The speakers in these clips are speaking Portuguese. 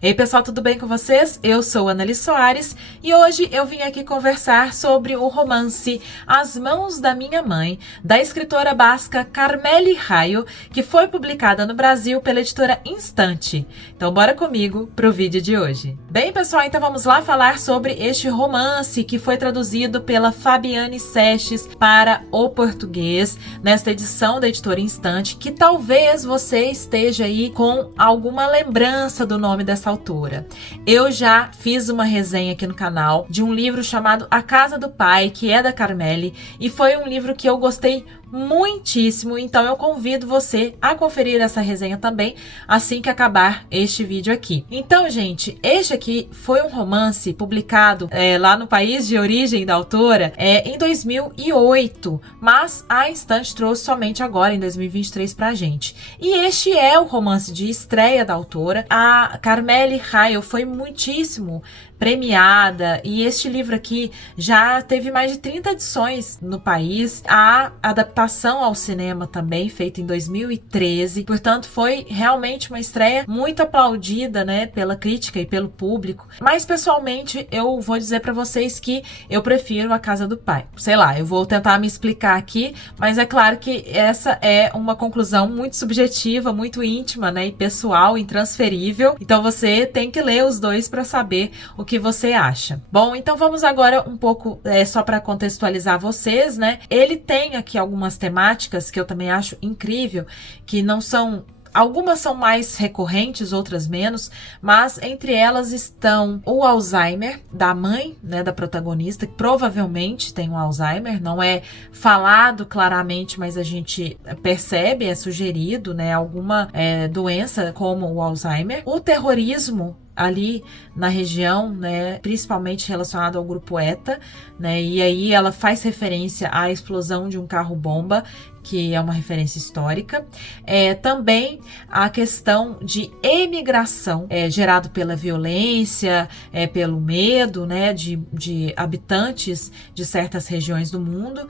Ei pessoal, tudo bem com vocês? Eu sou Anneli Soares e hoje eu vim aqui conversar sobre o romance As Mãos da Minha Mãe, da escritora basca Carmeli Rayo, que foi publicada no Brasil pela editora Instante. Então bora comigo pro vídeo de hoje. Bem pessoal, então vamos lá falar sobre este romance que foi traduzido pela Fabiane Sestes para o português, nesta edição da editora Instante, que talvez você esteja aí com alguma lembrança do nome dessa autora. Eu já fiz uma resenha aqui no canal de um livro chamado A Casa do Pai, que é da Carmeli, e foi um livro que eu gostei muitíssimo, então eu convido você a conferir essa resenha também assim que acabar este vídeo aqui. Então, gente, este aqui foi um romance publicado lá no país de origem da autora em 2008, mas a Instante trouxe somente agora, em 2023, pra gente. E este é o romance de estreia da autora. A Carmeli Rayo foi muitíssimo premiada, e este livro aqui já teve mais de 30 edições no país. A adaptação ao cinema também, feita em 2013, portanto foi realmente uma estreia muito aplaudida, né, pela crítica e pelo público. Mas pessoalmente eu vou dizer para vocês que eu prefiro A Casa do Pai. Sei lá, eu vou tentar me explicar aqui, mas é claro que essa é uma conclusão muito subjetiva, muito íntima, né, e pessoal, intransferível. Então você tem que ler os dois para saber o que você acha. Bom, então vamos agora um pouco, só para contextualizar vocês, né? Ele tem aqui algumas temáticas que eu também acho incrível, que não são... Algumas são mais recorrentes, outras menos, mas entre elas estão o Alzheimer da mãe, né, da protagonista, que provavelmente tem um Alzheimer, não é falado claramente, mas a gente percebe, é sugerido, né, alguma doença como o Alzheimer. O terrorismo ali na região, né, principalmente relacionado ao grupo ETA, né, e aí ela faz referência à explosão de um carro-bomba, que é uma referência histórica. Também a questão de emigração, gerado pela violência, pelo medo, né, de habitantes de certas regiões do mundo,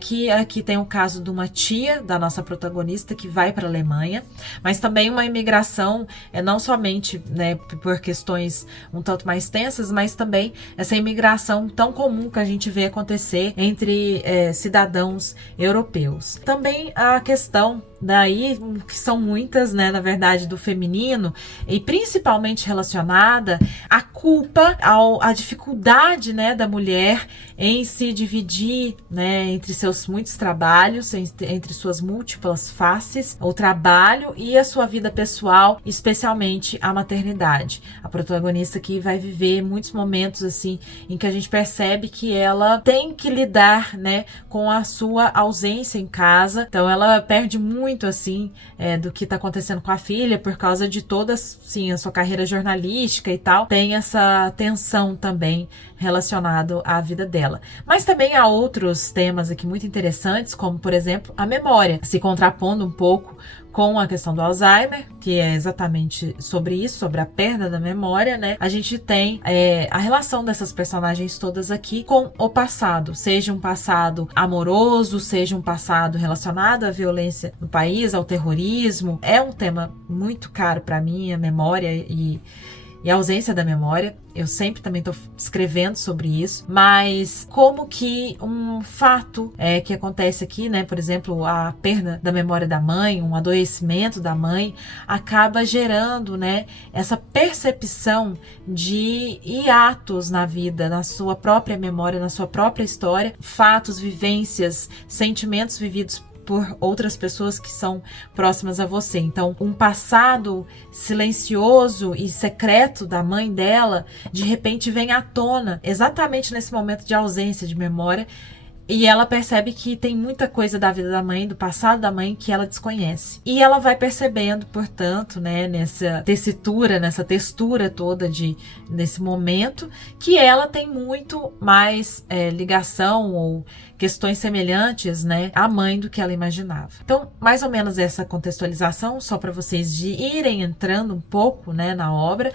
que aqui tem o caso de uma tia da nossa protagonista que vai para a Alemanha, mas também uma imigração, não somente, né, por questões um tanto mais tensas, mas também essa imigração tão comum que a gente vê acontecer entre cidadãos europeus. Também a questão daí, que são muitas, né, na verdade, do feminino, e principalmente relacionada à culpa, à dificuldade, né, da mulher em se dividir, né, entre seus muitos trabalhos, entre suas múltiplas faces, o trabalho e a sua vida pessoal, especialmente a maternidade. A protagonista aqui vai viver muitos momentos assim em que a gente percebe que ela tem que lidar, né, com a sua ausência em casa. Então ela perde muito assim do que está acontecendo com a filha por causa de toda, sim, a sua carreira jornalística e tal. Tem essa tensão também relacionado à vida dela. Mas também há outros temas aqui muito interessantes, como por exemplo a memória, se contrapondo um pouco com a questão do Alzheimer, que é exatamente sobre isso, sobre a perda da memória, né? A gente tem a relação dessas personagens todas aqui com o passado, seja um passado amoroso, seja um passado relacionado à violência no país, ao terrorismo. É um tema muito caro para mim, a memória e a ausência da memória. Eu sempre também estou escrevendo sobre isso, mas como que um fato que acontece aqui, né, por exemplo, a perda da memória da mãe, um adoecimento da mãe, acaba gerando, né, essa percepção de hiatos na vida, na sua própria memória, na sua própria história, fatos, vivências, sentimentos vividos por outras pessoas que são próximas a você. Então, um passado silencioso e secreto da mãe dela, de repente vem à tona, exatamente nesse momento de ausência de memória, e ela percebe que tem muita coisa da vida da mãe, do passado da mãe, que ela desconhece. E ela vai percebendo, portanto, né, nessa tessitura, nessa textura toda nesse momento, que ela tem muito mais ligação ou questões semelhantes, né, à mãe do que ela imaginava. Então, mais ou menos essa contextualização, só para vocês irem entrando um pouco, né, na obra.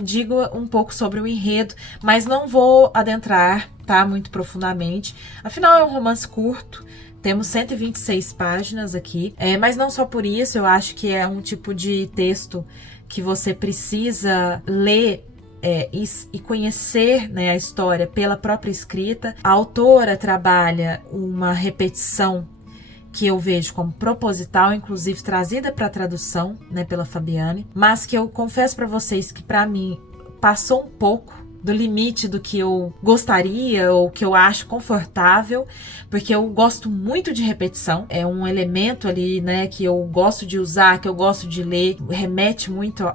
Digo um pouco sobre o enredo, mas não vou adentrar, tá, muito profundamente. Afinal, é um romance curto, temos 126 páginas aqui, mas não só por isso, eu acho que é um tipo de texto que você precisa ler e conhecer, né, a história pela própria escrita. A autora trabalha uma repetição que eu vejo como proposital, inclusive trazida para tradução, né, pela Fabiane, mas que eu confesso para vocês que para mim passou um pouco do limite do que eu gostaria ou que eu acho confortável, porque eu gosto muito de repetição, é um elemento ali, né, que eu gosto de usar, que eu gosto de ler, remete muito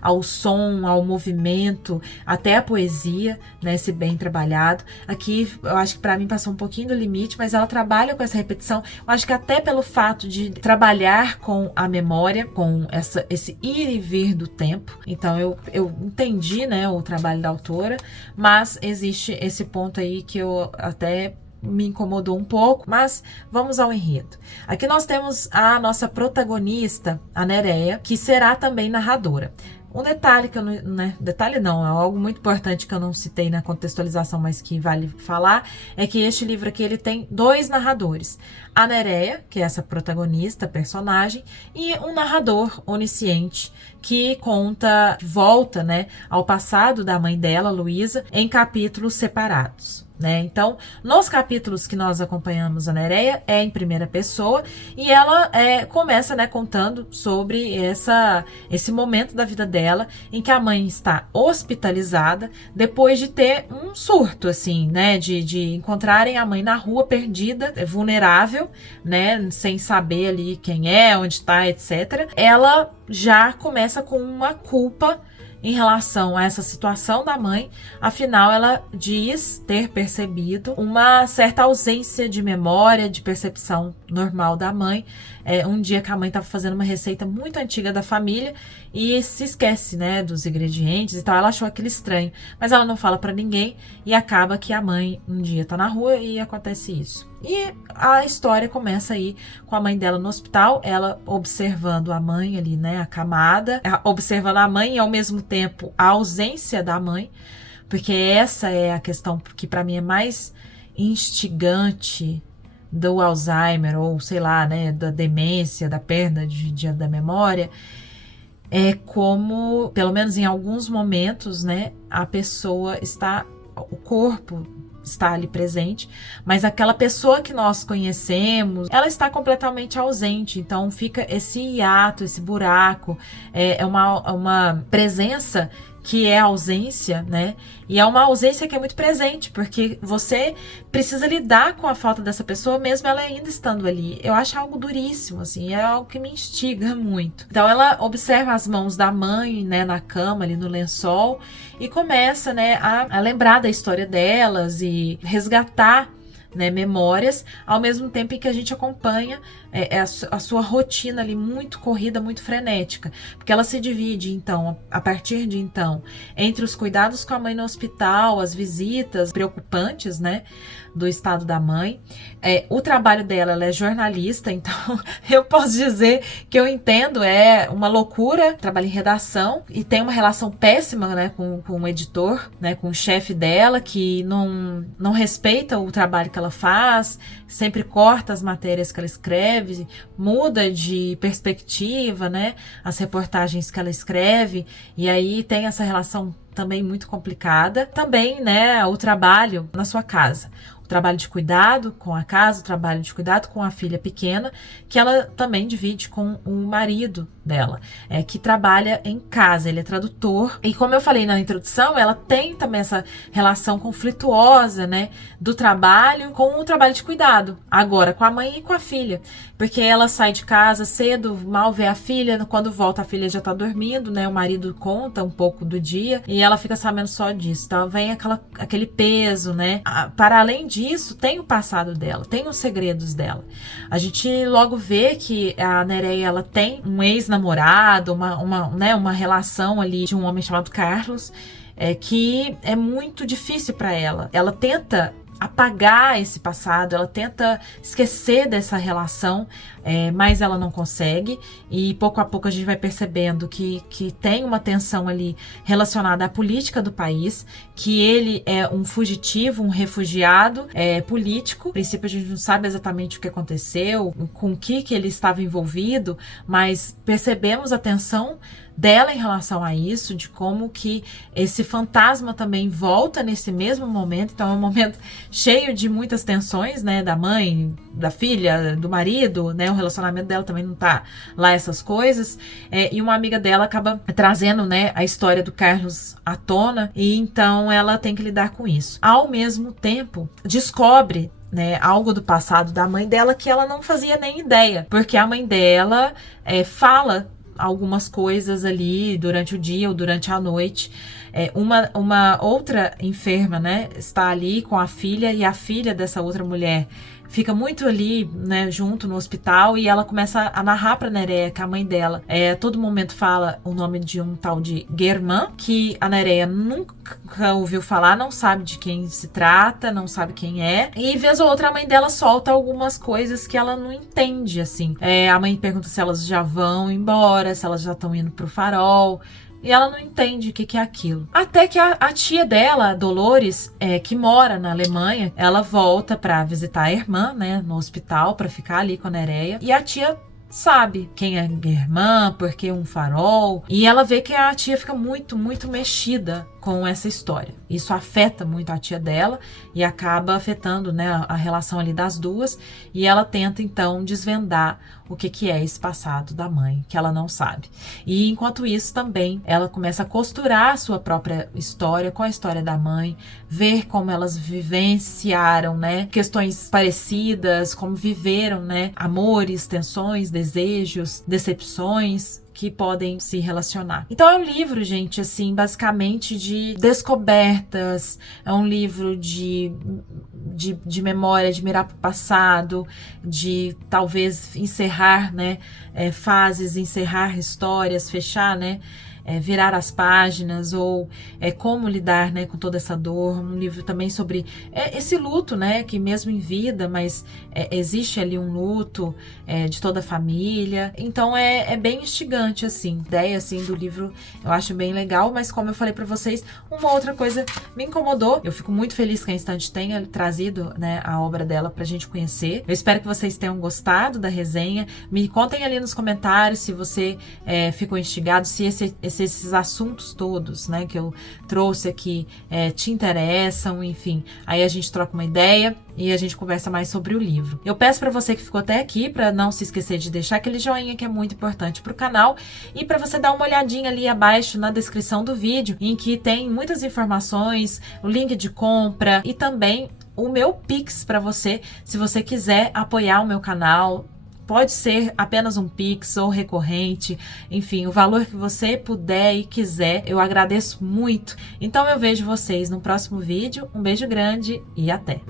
ao som, ao movimento, até a poesia, né, se bem trabalhado. Aqui eu acho que para mim passou um pouquinho do limite, mas ela trabalha com essa repetição, eu acho que até pelo fato de trabalhar com a memória, com esse ir e vir do tempo. Então eu entendi, né, o trabalho da autora, mas existe esse ponto aí que eu até me incomodou um pouco, mas vamos ao enredo. Aqui nós temos a nossa protagonista, a Nereia, que será também narradora. Um detalhe que eu não, né? Detalhe não, é algo muito importante que eu não citei na contextualização, mas que vale falar, é que este livro aqui ele tem 2 narradores. A Nereia, que é essa protagonista, personagem, e um narrador onisciente que volta, né, ao passado da mãe dela, Luísa, em capítulos separados. Né? Então, nos capítulos que nós acompanhamos a Nereia, é em primeira pessoa, e ela começa, né, contando sobre esse momento da vida dela, em que a mãe está hospitalizada, depois de ter um surto, assim, né, de encontrarem a mãe na rua, perdida, vulnerável, né, sem saber ali quem é, onde está, etc. Ela já começa com uma culpa em relação a essa situação da mãe, afinal ela diz ter percebido uma certa ausência de memória, de percepção normal da mãe. Um dia que a mãe estava fazendo uma receita muito antiga da família e se esquece, né, dos ingredientes e tal. Ela achou aquilo estranho, mas ela não fala para ninguém e acaba que a mãe um dia tá na rua e acontece isso. E a história começa aí com a mãe dela no hospital, ela observando a mãe ali, né, acamada, observando a mãe e ao mesmo tempo a ausência da mãe, porque essa é a questão que para mim é mais instigante do Alzheimer, ou sei lá, né, da demência, da perda da memória, é como, pelo menos em alguns momentos, né, o corpo está ali presente, mas aquela pessoa que nós conhecemos, ela está completamente ausente, então fica esse hiato, esse buraco, é uma presença que é ausência, né? E é uma ausência que é muito presente, porque você precisa lidar com a falta dessa pessoa, mesmo ela ainda estando ali. Eu acho algo duríssimo, assim, é algo que me instiga muito. Então ela observa as mãos da mãe, né, na cama, ali no lençol, e começa, né, a lembrar da história delas e resgatar, né, memórias, ao mesmo tempo em que a gente acompanha a sua rotina ali muito corrida, muito frenética, porque ela se divide, então, a partir de então, entre os cuidados com a mãe no hospital, as visitas preocupantes, né, do estado da mãe. O trabalho dela, ela é jornalista, então eu posso dizer que eu entendo, é uma loucura, trabalha em redação e tem uma relação péssima, né, com o editor, né, com o chefe dela, que não respeita o trabalho que ela faz, sempre corta as matérias que ela escreve, muda de perspectiva, né, as reportagens que ela escreve, e aí tem essa relação também muito complicada. Também, né, o trabalho na sua casa, o trabalho de cuidado com a casa, o trabalho de cuidado com a filha pequena, que ela também divide com o marido dela, que trabalha em casa, ele é tradutor, e como eu falei na introdução, ela tem também essa relação conflituosa, né, do trabalho com o trabalho de cuidado, agora com a mãe e com a filha, porque ela sai de casa cedo, mal vê a filha, quando volta a filha já tá dormindo, né, o marido conta um pouco do dia, e ela fica sabendo só disso, então vem aquele peso, né, para além disso, tem o passado dela, tem os segredos dela, a gente logo vê que a Nereia, ela tem um ex-namorado, uma relação ali de um homem chamado Carlos, que é muito difícil para ela. Ela tenta apagar esse passado, ela tenta esquecer dessa relação, mas ela não consegue, e pouco a pouco a gente vai percebendo que tem uma tensão ali relacionada à política do país, que ele é um fugitivo, um refugiado político. A princípio a gente não sabe exatamente o que aconteceu, com o que ele estava envolvido, mas percebemos a tensão dela em relação a isso, de como que esse fantasma também volta nesse mesmo momento. Então é um momento cheio de muitas tensões, né, da mãe, da filha, do marido, né, o relacionamento dela também não tá lá essas coisas, e uma amiga dela acaba trazendo, né, a história do Carlos à tona, e então ela tem que lidar com isso. Ao mesmo tempo, descobre, né, algo do passado da mãe dela que ela não fazia nem ideia, porque a mãe dela fala algumas coisas ali durante o dia ou durante a noite. Uma outra enferma, né, está ali com a filha, e a filha dessa outra mulher fica muito ali, né, junto no hospital, e ela começa a narrar pra Nereia que a mãe dela a todo momento fala o nome de um tal de Germán, que a Nereia nunca ouviu falar, não sabe de quem se trata, não sabe quem é, e vez ou outra a mãe dela solta algumas coisas que ela não entende, assim. A mãe pergunta se elas já vão embora, se elas já estão indo pro farol, e ela não entende o que é aquilo. Até que a tia dela, a Dolores, que mora na Alemanha, ela volta para visitar a irmã, né, no hospital, para ficar ali com a Nereia. E a tia sabe quem é Germán, por que um farol. E ela vê que a tia fica muito, muito mexida com essa história. Isso afeta muito a tia dela e acaba afetando, né, a relação ali das duas. E ela tenta, então, desvendar o que é esse passado da mãe, que ela não sabe. E enquanto isso também, ela começa a costurar a sua própria história com a história da mãe, ver como elas vivenciaram, né, questões parecidas, como viveram, né, amores, tensões, desejos, decepções que podem se relacionar. Então é um livro, gente, assim, basicamente de descobertas, é um livro de memória, de mirar para o passado, de talvez encerrar, né, fases, encerrar histórias, fechar, né, virar as páginas, ou como lidar, né, com toda essa dor. Um livro também sobre esse luto, né, que mesmo em vida, mas existe ali um luto de toda a família. Então é bem instigante, assim. A ideia, assim, do livro eu acho bem legal, mas como eu falei pra vocês, uma outra coisa me incomodou. Eu fico muito feliz que a Estante tenha trazido, né, a obra dela pra gente conhecer. Eu espero que vocês tenham gostado da resenha. Me contem ali nos comentários se você ficou instigado, se esses assuntos todos, né, que eu trouxe aqui te interessam, enfim. Aí a gente troca uma ideia e a gente conversa mais sobre o livro. Eu peço para você que ficou até aqui, para não se esquecer de deixar aquele joinha que é muito importante para o canal, e para você dar uma olhadinha ali abaixo na descrição do vídeo, em que tem muitas informações, o link de compra e também o meu Pix para você, se você quiser apoiar o meu canal. Pode ser apenas um Pix ou recorrente, enfim, o valor que você puder e quiser, eu agradeço muito. Então eu vejo vocês no próximo vídeo, um beijo grande e até!